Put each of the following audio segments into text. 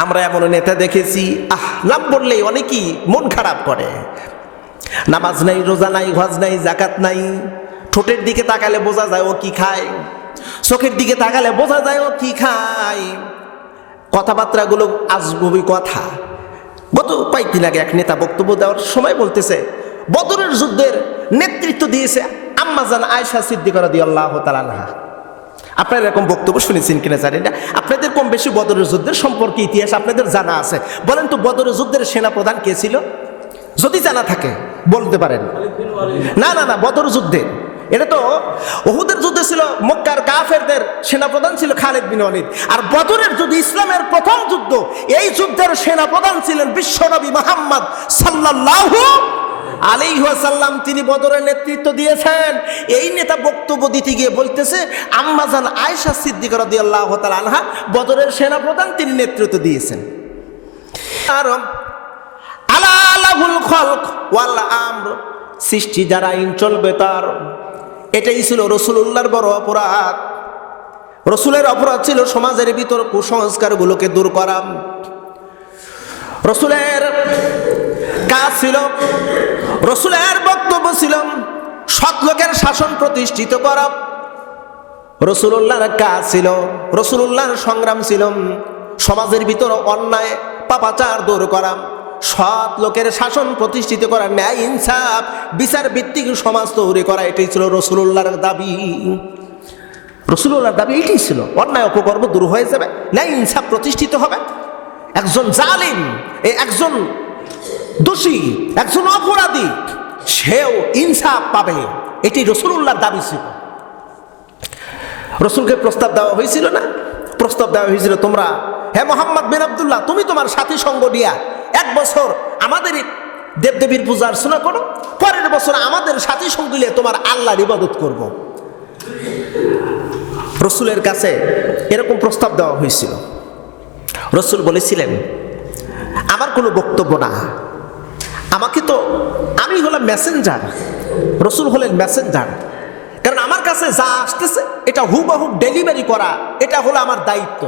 আমরা এমন নেতা দেখেছি, আহ, নাম বললেই অনেকেই মন খারাপ করে। নামাজ নাই, রোজা নাই, হজ নাই জাকাত নাই, ঠোঁটের দিকে তাকালে বোঝা যায় ও কি খায়, চোখের দিকে তাকালে বোঝা যায় ও কি খায়। কথাবার্তাগুলো আজগবি কথা। গত কয়েকদিন আগে এক নেতা বক্তব্য দেওয়ার সময় বলতেছে, বদরের যুদ্ধের নেতৃত্ব দিয়েছে আম্মাজান আয়সা সিদ্দিকরা দিয়ে আল্লাহ তালানহা আপনারা এরকম বক্তব্য শুনেছেন কিনা জানি না। আপনাদের কম বেশি বদরের যুদ্ধের সম্পর্কে ইতিহাস আপনাদের জানা আছে। বলেন তো বদরের যুদ্ধের সেনা প্রধান কে ছিল? যদি জানা থাকে, বলতে পারেন। না না না, বদর যুদ্ধে। এটা তো ওহুদের যুদ্ধে ছিল, মক্কার কাফেরদের সেনাপ্রধান ছিল খালেদ বিন ওয়ালিদ। আর বদরের যুদ্ধ, ইসলামের প্রথম যুদ্ধ, এই যুদ্ধের সেনাপ্রধান ছিলেন বিশ্বনবী মোহাম্মদ সাল্লাল্লাহু আলাইহাসাল্লাম তিনি বদরের নেতৃত্ব দিয়েছেন। এই নেতা বক্তব্য দিতে গিয়ে বলতেছে আম্মাজান আয়েশা সিদ্দিক রাদিয়াল্লাহু তাআলা আনহা বদরের সেনাপ্রধান তিনি নেতৃত্ব দিয়েছেন। আর আলা আলাহুল খলক ওয়াল আমর সৃষ্টি যারা আইন চলবে তার। এটাই ছিল রসুল্লাহর বড় অপরাধ। রসুলের অপরাধ ছিল সমাজের ভিতর কুসংস্কারগুলোকে দূর করা। রসুলের কাজ ছিল রসুলের বক্তব্য ছিল, সৎ লোকের শাসন প্রতিষ্ঠিত করা। রসুল্লাহর কাজ ছিল রসুল্লাহর সংগ্রাম ছিল, সমাজের ভিতর অন্যায়, পাপাচার দূর করা। সৎ লোকের শাসন প্রতিষ্ঠিত করা, ন্যায়, ইনসাফ, বিচার ভিত্তিক সমাজ তৈরি করা, এটাই ছিল রসুল্লাহর দাবি। রসুল্লাহর দাবি এইটাই ছিল, অন্যায় অপকর্ম দূর হয়ে যাবে, ন্যায়, ইনসাফ প্রতিষ্ঠিত হবে। একজন জালিম, এ একজন দোষী, একজন অপরাধী, সেও ইনসাফ পাবে। এটি রসুল্লাহর দাবি ছিল। রসুলকে প্রস্তাব দেওয়া হয়েছিল না? প্রস্তাব দেওয়া হয়েছিল, তোমরা হ্যাঁ মোহাম্মদ বিন আবদুল্লাহ, তুমি তোমার সাথী সঙ্গ দিয়া এক বছর আমাদের দেবদেবীর পূজা অর্চনা করো, পরের বছর আমাদের সাথী সঙ্গ নিয়ে তোমার আল্লাহর ইবাদত করব। রসুলের কাছে এরকম প্রস্তাব দেওয়া হয়েছিল। রসুল বলেছিলেন, আমার কোনো বক্তব্য না। আমাকে তো, আমি হলাম মেসেঞ্জার রসুল হলেন মেসেঞ্জার কারণ আমার কাছে যা আসতেছে, এটা হুবাহু ডেলিভারি করা, এটা হলো আমার দায়িত্ব।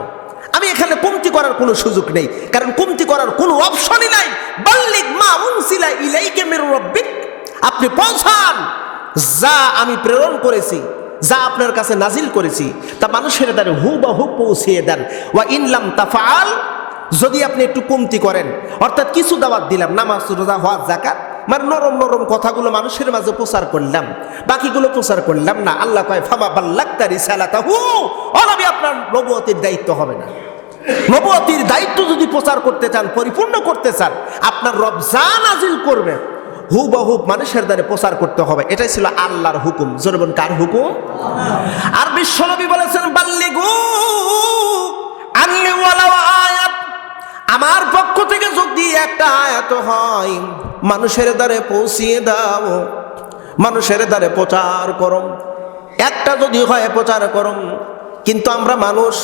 আমি এখানে কমতি করার কোনো সুযোগ নেই, কারণ কমতি করার কোনো অপশনই নাই। বাল্লিক মা উনসিলা ইলাইকে মেরু রব্বিক। আপনি পৌঁছান। যা আমি প্রেরণ করেছি, যা আপনার কাছে নাজিল করেছি, তা মানুষের দ্বারা হু বা পৌঁছিয়ে দেন। ওয়া ইনলাম তাফাল যদি আপনি একটু কমতি করেন, অর্থাৎ কিছু দাওয়াত দিলাম, নামাজ, রোজা হওয়া জাকাত মানে নরম নরম কথাগুলো মানুষের মাঝে প্রচার করলাম, বাকিগুলো প্রচার করলাম না। আল্লাহ কয়, ফামা বাল্লাক্তা রিসালাতা হু অনবি আপনার নবুয়তির দায়িত্ব হবে না। নবুয়তির দায়িত্ব যদি প্রচার করতে চান, পরিপূর্ণ করতে চান, আপনার রব যা নাজিল করবে হু বহু মানুষের দ্বারা প্রচার করতে হবে। এটাই ছিল আল্লাহর হুকুম। জোরবন কার হুকুম? আর বিশ্বনবী বলেছেন, বাল্লিগু আল্লি আমার পক্ষ থেকে যদি একটা আয়াত হয়, মানুষের দ্বারে পৌঁছিয়ে দাও, মানুষের দ্বারে প্রচার করম একটা যদি হয় প্রচার করম কিন্তু আমরা মানুষ,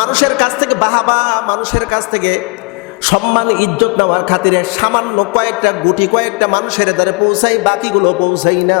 মানুষের কাছ থেকে বাহাবা, মানুষের কাছ থেকে সম্মান, ইজ্জত নেওয়ার খাতিরে সামান্য কয়েকটা গুটি, কয়েকটা মানুষের দ্বারে পৌঁছাই, বাকিগুলো পৌঁছাই না।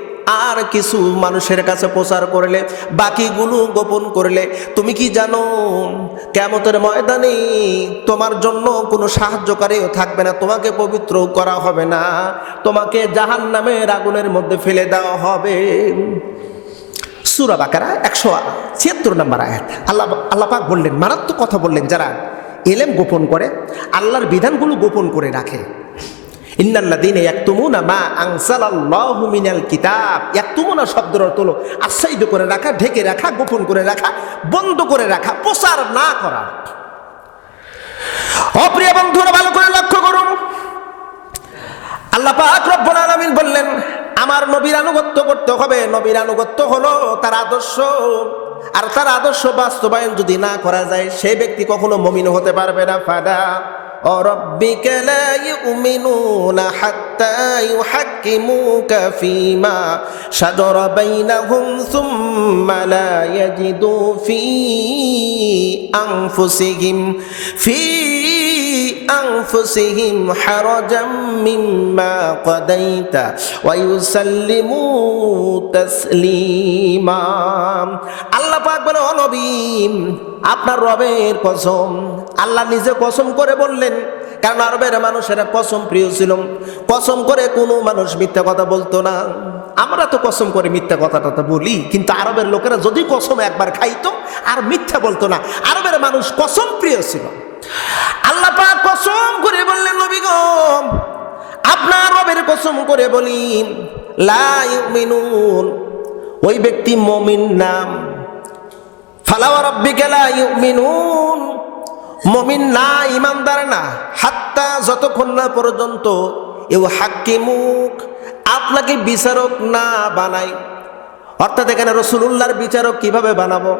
আর কিছু মানুষের কাছে প্রচার করলে, বাকিগুলো গোপন করলে, তুমি কি জানো কেমতের ময়দানে তোমার জন্য কোনো সাহায্যকারীও থাকবে না, তোমাকে পবিত্র করা হবে না, তোমাকে জাহান নামের আগুনের মধ্যে ফেলে দেওয়া হবে। সুরা বাকারা একশো ছিয়াত্তর নম্বর আয়াত। আল্লাহ আল্লাহ পাক বললেন, মারাত্মক কথা বললেন, যারা এলেম গোপন করে, আল্লাহর বিধানগুলো গোপন করে রাখে। মা কিতাব। করে রাখা, ঢেকে রাখা, গোপন করে রাখা, বন্ধ করে রাখা, প্রচার না করা। অপ্রিয় ভালো করে লক্ষ্য করুন। আলামিন বললেন, আমার নবীর আনুগত্য করতে হবে। নবীর আনুগত্য হলো তার আদর্শ। আর তার আদর্শ বাস্তবায়ন যদি না করা যায় সেই ব্যক্তি কখনো মমিন হতে পারবে না। ফাদা وربك لا يؤمنون حتى يحكموك فيما شجر بينهم ثم لا يجدوا في أنفسهم في أنفسهم حرجا مما قضيت ويسلموا تسليما আল্লাহ পাক বলে "ও নবী আপনার রবের কসম। আল্লাহ নিজে কসম করে বললেন, কারণ আরবের মানুষেরা কসম প্রিয় ছিল। কসম করে কোনো মানুষ মিথ্যা কথা বলতো না। আমরা তো কসম করে মিথ্যা কথাটা তো বলি, কিন্তু আরবের লোকেরা যদি কসম একবার খাইতো, আর মিথ্যা বলতো না। আরবের মানুষ কসম প্রিয় ছিল। আল্লাহ পাক কসম করে বললেন, নবী গো, আপনার রবের কসম করে বলি, লা ইউমিনুন। ওই ব্যক্তি মমিন নাম মমিন না ইমানদার না। হাত্তা যতক্ষণ না পর্যন্ত এও হাক্কিমুক, আপনাকে বিচারক না বানাই। অর্থাৎ এখানে রসুলুল্লাহর বিচারক কীভাবে বানাবো?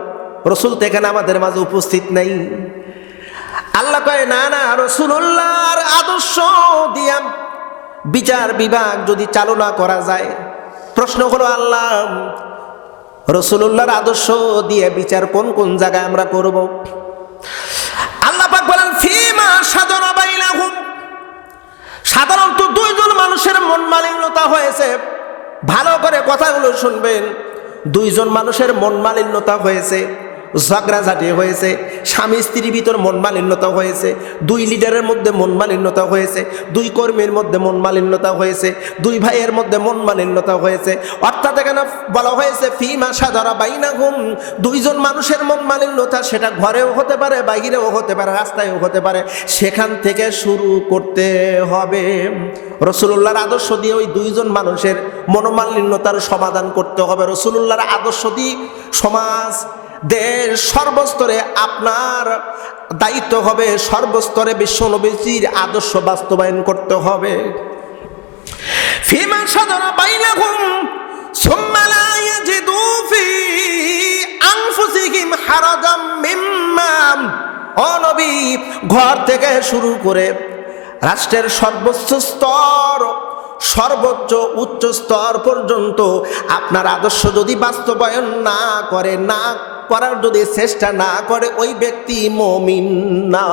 রসুল তো এখানে আমাদের মাঝে উপস্থিত নেই। আল্লাহ কয়, না না রসুল্লাহর আদর্শ দিয়া বিচার বিভাগ যদি চালনা করা যায়। প্রশ্ন হলো, আল্লাহ রসুল্লাহর আদর্শ দিয়ে বিচার কোন কোন জায়গায় আমরা করব? আল্লাহ পাক বলেন, ফিমা সাধনা সাধারণত দুইজন মানুষের মন মালিন্যতা হয়েছে। ভালো করে কথাগুলো শুনবেন। দুইজন মানুষের মন মালিন্যতা হয়েছে। ঝগড়াঝাটি হয়েছে, স্বামী স্ত্রীর ভিতর মন মালিন্যতা হয়েছে, দুই লিডারের মধ্যে মন মালিন্যতা হয়েছে, দুই কর্মীর মধ্যে মন মালিন্যতা হয়েছে, দুই ভাইয়ের মধ্যে মন মালিন্যতা হয়েছে। অর্থাৎ এখানে বলা হয়েছে, ফিমা সাজারা বাইনা ঘুম দুইজন মানুষের মন মালিন্যতা সেটা ঘরেও হতে পারে, বাইরেও হতে পারে, রাস্তায়ও হতে পারে। সেখান থেকে শুরু করতে হবে। রসুল্লাহর আদর্শ দিয়ে ওই দুইজন মানুষের মনোমালিন্যতার সমাধান করতে হবে। রসুল্লাহর আদর্শ দিয়ে সমাজ দেশ সর্বস্তরে আপনার দায়িত্ব হবে, সর্বস্তরে বিশ্ব নবীজির আদর্শ বাস্তবায়ন করতে হবে। ফিমা সাদরা বাইনাহুম, সুম্মা লা ইয়াজিদু ফি আনফুসিহিম হারাজাম মিম্মা। ও নবী, ঘর থেকে শুরু করে রাষ্ট্রের সর্বোচ্চ স্তর সর্বোচ্চ উচ্চ স্তর পর্যন্ত আপনার আদর্শ যদি বাস্তবায়ন না করে, না করার যদি চেষ্টা না করে ওই ব্যক্তি মমিন না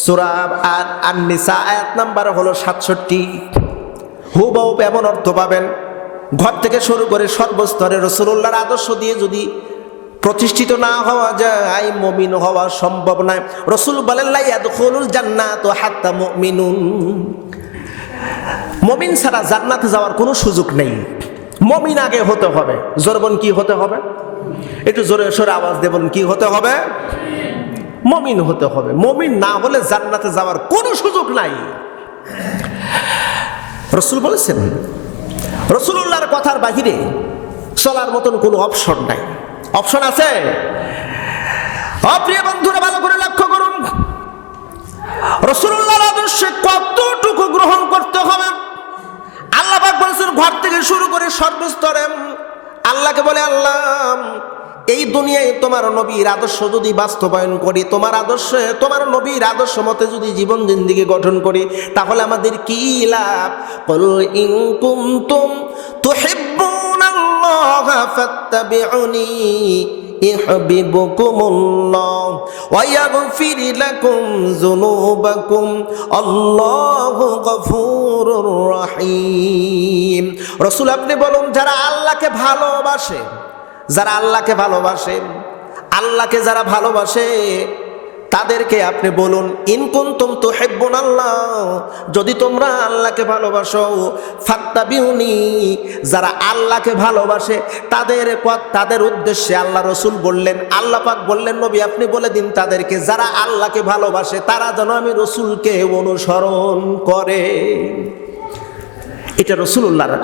সুরাব আর আন্নিসা আয়াত নাম্বার হলো সাতষট্টি। হুবহু এমন অর্থ পাবেন, ঘর থেকে শুরু করে সর্বস্তরে রসুল্লাহর আদর্শ দিয়ে যদি প্রতিষ্ঠিত না হওয়া যায়, মমিন হওয়া সম্ভব নয়। রসুল বলেন লাইয়াদুল জান্নাত হাত্তা মুমিনুন। মমিন ছাড়া জান্নাতে যাওয়ার কোনো সুযোগ নেই। মমিন আগে হতে হবে। জোরবন কি হতে হবে? একটু জোরে সরে আওয়াজ দেবেন কি হতে হবে? মমিন হতে হবে। মমিন না হলে জান্নাতে যাওয়ার কোনো সুযোগ নাই। রসুল বলেছেন রসুল্লাহর কথার বাহিরে চলার মতন কোনো অপশন নাই। অপশন আছে? অপ্রিয় বন্ধুরা, ভালো করে লক্ষ্য করুন। রসুল্লাহর আদর্শে কতটুকু গ্রহণ করতে হবে? ঘর থেকে শুরু করে সর্বস্তরে আল্লাহকে বলে আল্লাহ, এই দুনিয়ায় তোমার নবীর আদর্শ যদি বাস্তবায়ন করি, তোমার আদর্শ, তোমার নবীর আদর্শ মতে যদি জীবন জিন্দিগি গঠন করি, তাহলে আমাদের কি লাভ? কল তো কুনতুম তুহিব্বুনাল্লাহ ফাত্তাবিউনি يحببكم الله ويغفر لكم ذنوبكم الله غفور رحيم রসুল আপনি বলুন যারা আল্লাহকে ভালোবাসে যারা আল্লাহকে ভালোবাসে আল্লাহকে যারা ভালোবাসে তাদেরকে আপনি বলুন ইনকুন্তুম তো হেব্বন আল্লাহ যদি তোমরা আল্লাহকে ভালোবাসো, ফাত্তাবিউনি যারা আল্লাহকে ভালোবাসে, তাদের পথ, তাদের উদ্দেশ্যে আল্লাহ রসুল বললেন, আল্লাহ পাক বললেন, নবী, আপনি বলে দিন তাদেরকে, যারা আল্লাহকে ভালোবাসে, তারা যেন আমি রসুলকে অনুসরণ করে। এটা রসুল্লাহর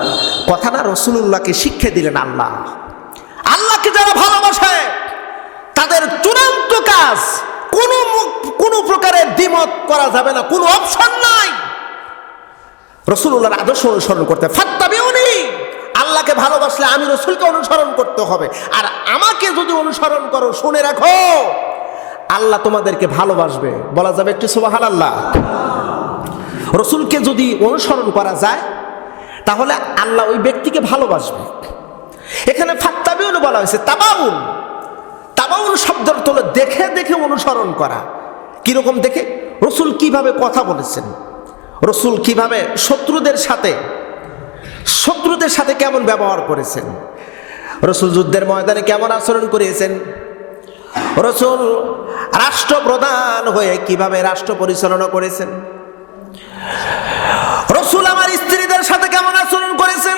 কথা না রসুল্লাহকে শিক্ষা দিলেন আল্লাহ। আল্লাহকে যারা ভালোবাসে, তাদের চূড়ান্ত কাজ কোনো কোনো প্রকারের দ্বিমত করা যাবে না। কোনো অপশন নাই। রসুল্লাহর আদর্শ অনুসরণ করতে, ফাত্তাবিউনি। আল্লাহকে ভালোবাসলে আমি রসুলকে অনুসরণ করতে হবে। আর আমাকে যদি অনুসরণ করো, শুনে রাখো, আল্লাহ তোমাদেরকে ভালোবাসবে। বলা যাবে একটু সুবাহান আল্লাহ রসুলকে যদি অনুসরণ করা যায়, তাহলে আল্লাহ ওই ব্যক্তিকে ভালোবাসবে। এখানে ফাত্তাবিউন বলা হয়েছে, তাবাউন। তাবাউন শব্দের তোলে দেখে দেখে অনুসরণ করা। কীরকম দেখে? রসুল কীভাবে কথা বলেছেন? রসুল কীভাবে শত্রুদের সাথে শত্রুদের সাথে কেমন ব্যবহার করেছেন? রসুল যুদ্ধের ময়দানে কেমন আচরণ করিয়েছেন? রসুল রাষ্ট্রপ্রধান হয়ে কীভাবে রাষ্ট্র পরিচালনা করেছেন? রসুল আমার স্ত্রীদের সাথে কেমন আচরণ করেছেন?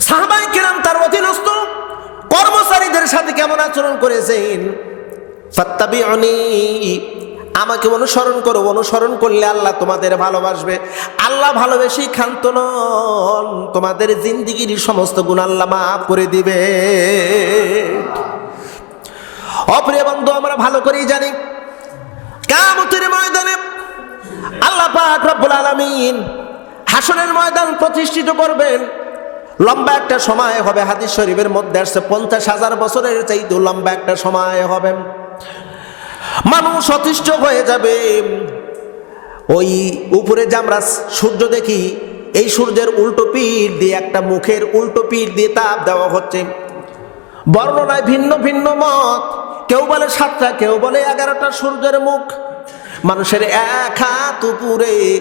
সাহাবাই কিরাম তার অধীনস্থ সাথে কেমন আচরণ করেছেন? ফাত্তাবিউনি, আমাকে অনুসরণ করো, অনুসরণ করলে আল্লাহ তোমাদের ভালোবাসবে। আল্লাহ ভালোবেসেই ক্ষান্ত নন, তোমাদের জিন্দিগির সমস্ত গুণ আল্লাহ মাফ করে দিবে। অপ্রিয় বন্ধু, আমরা ভালো করেই জানি কামতের ময়দানে আল্লাহ পাক রব্বুল আলামিন হাসনের ময়দান প্রতিষ্ঠিত করবেন। লম্বা একটা সময় হবে হাদিস শরীফের মধ্যে আসছে পঞ্চাশ হাজার বছরের চাইতেও লম্বা একটা সময় হবে। মানুষ অতিষ্ঠ হয়ে যাবে। ওই উপরে যে আমরা সূর্য দেখি, এই সূর্যের উল্টো পিঠ দিয়ে একটা মুখের উল্টো পিঠ দিয়ে তাপ দেওয়া হচ্ছে। বর্ণনায় ভিন্ন ভিন্ন মত। কেউ বলে সাতটা, কেউ বলে এগারোটা সূর্যের মুখ। মানুষের এক হাত উপরে,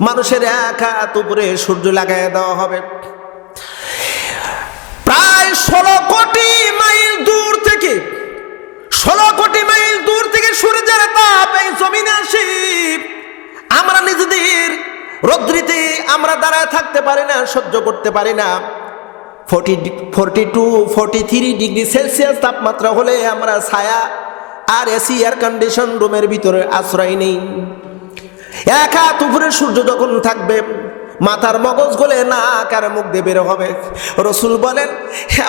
মানুষের এক হাত উপরে সূর্য লাগাই দেওয়া হবে। প্রায় ষোলো কোটি মাইল দূর থেকে, ষোলো কোটি মাইল দূর থেকে সূর্যের তাপ এই জমিনে আসি। আমরা নিজেদের রৌদ্রিতে আমরা দাঁড়ায় থাকতে পারি না, সহ্য করতে পারি না। Forty forty two, forty three degree celsius তাপমাত্রা হলে আমরা ছায়া আর এসি এয়ার কন্ডিশন রুমের ভিতরে আশ্রয় নেই। এক হাত সূর্য যখন থাকবে মাথার মগজ গলে না কার মুখ দিয়ে বের হবে। রসুল বলেন,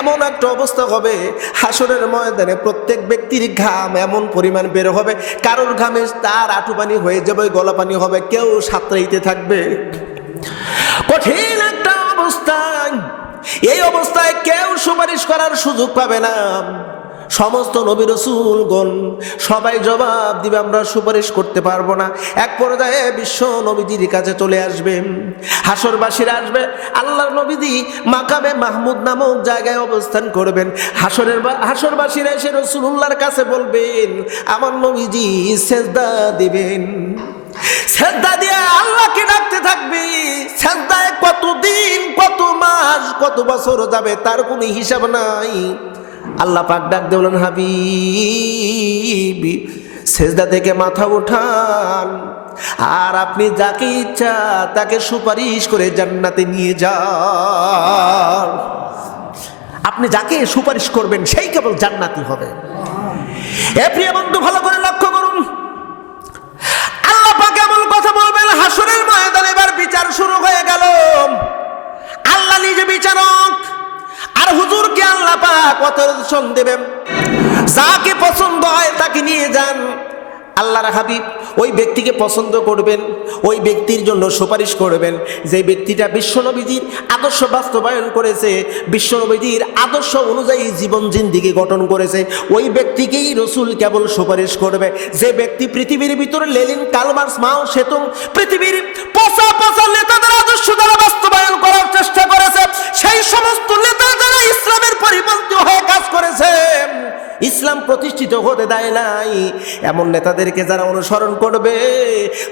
এমন একটা অবস্থা হবে, হাসরের ময়দানে প্রত্যেক ব্যক্তির ঘাম এমন পরিমাণ বের হবে, কারোর ঘামে তার আটু পানি হয়ে যাবে গলা পানি হবে, কেউ সাঁতরাইতে থাকবে। কঠিন একটা অবস্থায় এই অবস্থায় কেউ সুপারিশ করার সুযোগ পাবে না। সমস্ত নবী রসুলগণ, সবাই জবাব দিবে, আমরা সুপারিশ করতে পারব না। এক পর্যায়ে বিশ্ব নবীজির কাছে চলে আসবে। হাসরবাসীরা আসবে, আল্লাহর নবীজি মাকামে মাহমুদ নামক জায়গায় অবস্থান করবেন। হাসরের হাসরবাসীরা এসে রসুল্লাহর কাছে বলবেন, আমার নবীজি সেজদা দিবেন। সেজদা দিয়ে আল্লাহকে ডাকতে থাকবি। সেজদায় কতদিন, কত মাস, কত বছর যাবে, তার কোনো হিসাব নাই। আল্লাহ পাক ডাক দেবলেন হাবিবি, সেজদা থেকে মাথা উঠান। আর আপনি যাকে ইচ্ছা তাকে সুপারিশ করে জান্নাতে নিয়ে যান। আপনি যাকে সুপারিশ করবেন সেই কেবল জান্নাতি হবে। এ বন্ধু, ভালো করে লক্ষ্য করুন। আল্লাহ পাক এমন কথা বলবেন, হাসরের ময়দানে এবার বিচার শুরু হয়ে গেল। আল্লাহ নিজে বিচারক। আর হুজুরকে আল্লাহ পাক অতর্ষণ দেবেন। যাকে পছন্দ হয় তাকে নিয়ে যান। আল্লাহর হাবিব, ওই ব্যক্তিকে পছন্দ করবেন, ওই ব্যক্তির জন্য সুপারিশ করবেন। যে ব্যক্তিটা বিশ্বনবীজির আদর্শ বাস্তবায়ন করেছে বিশ্বনবীজির আদর্শ অনুযায়ী জীবন জিন্দিগি গঠন করেছে, ওই ব্যক্তিকেই রসুল কেবল সুপারিশ করবে। যে ব্যক্তি পৃথিবীর ভিতরে লেলিন কালমার্স, মাও, সেতুম, পৃথিবীর পচা পচা নেতাদের আদর্শ দ্বারা বাস্তবায়ন করার চেষ্টা করেছে, সেই সমস্ত নেতা যারা ইসলামের পরিপন্থী হয়ে কাজ করেছে ইসলাম প্রতিষ্ঠিত হতে দেয় নাই। এমন নেতাদেরকে যারা অনুসরণ করবে,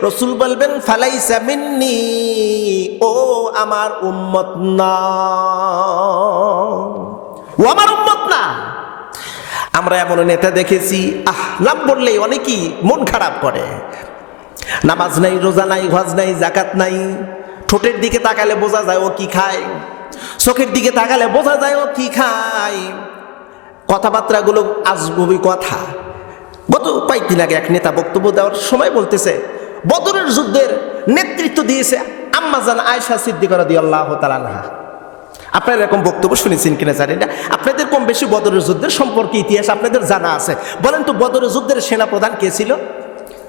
রসুল বলবেন, ফালাইসা মিন্নি, ও আমার উম্মত না। ও আমার উম্মত না। আমরা এমন নেতা দেখেছি, আহ, নাম বললেই অনেকেই মন খারাপ করে। নামাজ নাই, রোজা নাই, হজ নাই জাকাত নাই। ঠোঁটের দিকে তাকালে বোঝা যায় ও কি খায়। চোখের দিকে তাকালে বোঝা যায় ও কি খায়। কথাবার্তাগুলো আজগুবি কথা। গত কয়েকদিন আগে এক নেতা বক্তব্য দেওয়ার সময় বলতেছে, বদরের যুদ্ধের নেতৃত্ব দিয়েছে আম্মাজান আয়সা সিদ্দিকরা দিয়ে আল্লাহ তালানহা আপনারা এরকম বক্তব্য শুনেছেন কিনা জানি না। আপনাদের কম বেশি বদরের যুদ্ধের সম্পর্কে ইতিহাস আপনাদের জানা আছে। বলেন তো বদরের যুদ্ধের সেনাপ্রধান কে ছিল?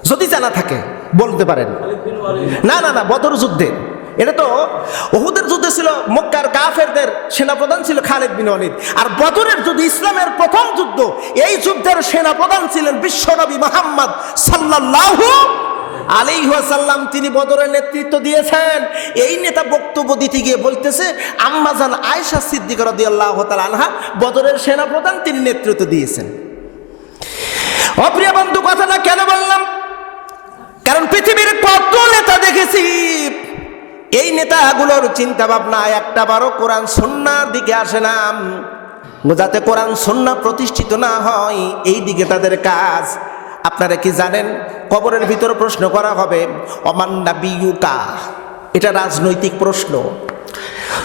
যদি জানা থাকে, বলতে পারেন। না না না, বদর যুদ্ধে এটা তো ওহুদের যুদ্ধে ছিল, মক্কার কাফেরদের সেনাপ্রধান ছিল খালেদ বিন ওয়ালিদ। আর বদরের যুদ্ধ, ইসলামের প্রথম যুদ্ধ, এই যুদ্ধের সেনাপ্রধান ছিলেন বিশ্বনবী মোহাম্মদ সাল্লাল্লাহু আলাইহাসাল্লাম তিনি বদরের নেতৃত্ব দিয়েছেন। এই নেতা বক্তব্য দিতে গিয়ে বলতেছে, আম্মাজান আয়েশা সিদ্দিক রাদিয়াল্লাহু তাআলা আনহা, বদরের সেনাপ্রধান তিনি নেতৃত্ব দিয়েছেন। অপ্রিয় বন্ধু, কথাটা কেন বললাম? কারণ পৃথিবীর কত নেতা দেখেছি এই নেতাগুলোর চিন্তা ভাবনা একটা বারো কোরআন সন্ন্যার দিকে আসে না। যাতে কোরআন সন্না প্রতিষ্ঠিত না হয়, এই দিকে তাদের কাজ। আপনারা কি জানেন? কবরের ভিতরে প্রশ্ন করা হবে অমান্না বিয়ুকা এটা রাজনৈতিক প্রশ্ন।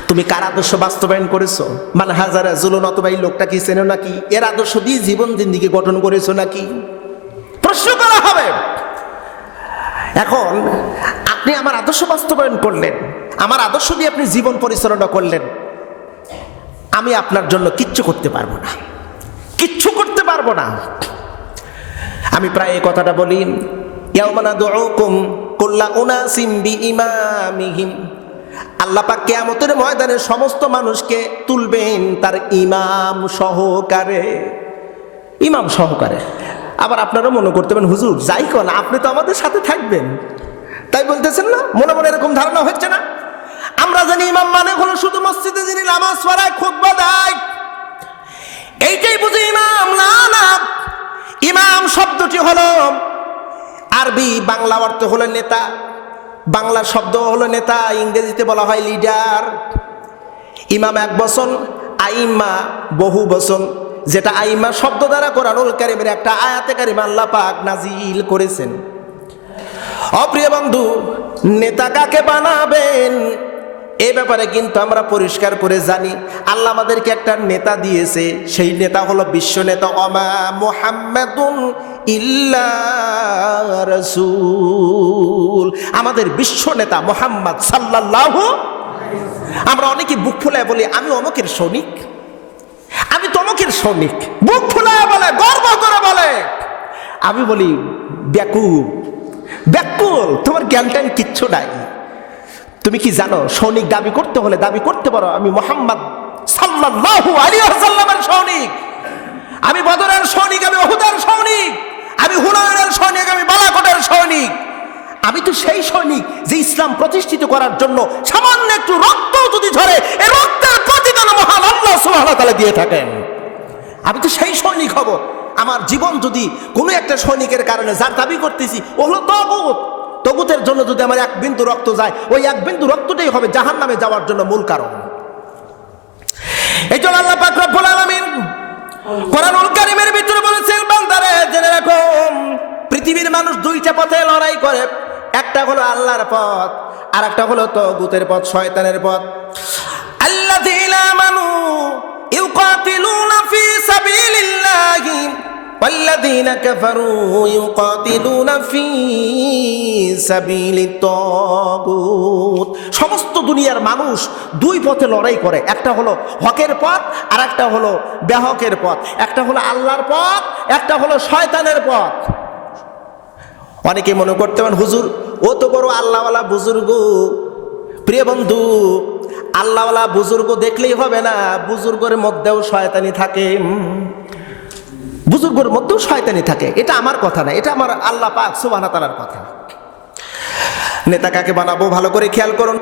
তুমি কার আদর্শ বাস্তবায়ন করেছ? মানে হাজারা জুলুন অথবা লোকটা কি চেনো নাকি? এর আদর্শ দিয়ে জীবন দিকে গঠন করেছ নাকি? প্রশ্ন করা হবে। এখন আপনি আমার আদর্শ বাস্তবায়ন করলেন, আমার আদর্শ দিয়ে আপনি জীবন পরিচালনা করলেন, আমি আপনার জন্য কিচ্ছু করতে পারব না। কিচ্ছু করতে পারব না। আমি প্রায় এই কথাটা বলি ইয়াউমানা দুউকুম কুল্লা উনাসিম বিইমামিহিম। আল্লাহ পাক কিয়ামতের ময়দানে সমস্ত মানুষকে তুলবেন তার ইমাম সহকারে। ইমাম সহকারে। আবার আপনারা মনে করতে পারেন, হুজুর, যাই কোন, আপনি তো আমাদের সাথে থাকবেন। তাই বলতেছেন না? মনে মনে এরকম ধারণা হচ্ছে না? আমরা জানি ইমাম মানে হলো শুধু মসজিদে যিনি নামাজ পড়ায় খুতবা দেয়। এইটাই বুঝি ইমাম, না না। ইমাম শব্দটি হলো আরবি, বাংলা অর্থ হলো নেতা, বাংলা শব্দ হলো নেতা, ইংরেজিতে বলা হয় লিডার। ইমাম এক বচন, আইমা বহু বচন। যেটা আইমা শব্দ দ্বারা কোরআনুল কারিমের একটা আয়াতে কারিম আল্লাহ পাক নাজিল করেছেন। অপ্রিয় বন্ধু, নেতা কাকে বানাবেন? এ ব্যাপারে কিন্তু আমরা পরিষ্কার করে জানি, আল্লাহ আমাদেরকে একটা নেতা দিয়েছে, সেই নেতা হলো বিশ্ব নেতা অমা মোহাম্মদুন রসুল। আমাদের বিশ্ব নেতা মোহাম্মদ সাল্লাল্লাহু আমরা অনেকে বুক ফুলায় বলি, আমি অমুকের সৈনিক। আমি তমকের সৈনিক বুক ফুলায় বলে, গর্ব করে বলে। আমি বলি, ব্যাকুল ব্যাকুল, তোমার জ্ঞান ট্যান কিচ্ছু নাই। তুমি কি জানো, সৈনিক দাবি করতে হলে দাবি করতে পারো, আমি মোহাম্মদ সৈনিক। আমি বদরের সৈনিক, আমি ওহুদের সৈনিক। আমি হুনায়নের সৈনিক, আমি বালাকোটের সৈনিক। আমি তো সেই সৈনিক যে ইসলাম প্রতিষ্ঠিত করার জন্য সামান্য একটু রক্ত যদি ঝরে, এই রক্তের প্রতিদান মহান আল্লাহ ওয়া দিয়ে থাকেন। আমি তো সেই সৈনিক হব। আমার জীবন যদি কোনো একটা সৈনিকের কারণে যার দাবি করতেছি, ও হলো তগুত। তগুতের জন্য যদি আমার এক বিন্দু রক্ত যায়, ওই এক বিন্দু রক্তটাই হবে জাহান নামে যাওয়ার জন্য মূল কারণ। এই জন্য আল্লাহ পাক রব্বুল আলামিন কোরআনুল কারীমের ভিতরে বলেছেন, বান্দারে, জেনে রাখো, পৃথিবীর মানুষ দুইটা পথে লড়াই করে। একটা হলো আল্লাহর পথ আর একটা হলো তগুতের পথ, শয়তানের পথ। আল্লাযীনা আমানু ইউকাতিলুনা ফি সাবিলিল্লাহি والذين كفروا يقاتلون في سبيل الطاغوت সমস্ত দুনিয়ার মানুষ দুই পথে লড়াই করে একটা হলো হকের পথ আর একটা হলো বেহকের পথ একটা হলো আল্লাহর পথ একটা হলো শয়তানের পথ অনেকে মনে করতে পারেন হুজুর ও তো বড় আল্লাহওয়ালা বুজুর্গ প্রিয় বন্ধু আল্লাহওয়ালা বুজুর্গ দেখলেই হবে না, বুজুর্গের মধ্যেও শয়তানি থাকে। বুজুর্গের মধ্যেও শয়তানি থাকে। এটা আমার কথা না, এটা আমার আল্লাহ পাক সুবাহ তালার কথা। নেতা কাকে বানাবো ভালো করে খেয়াল করুন।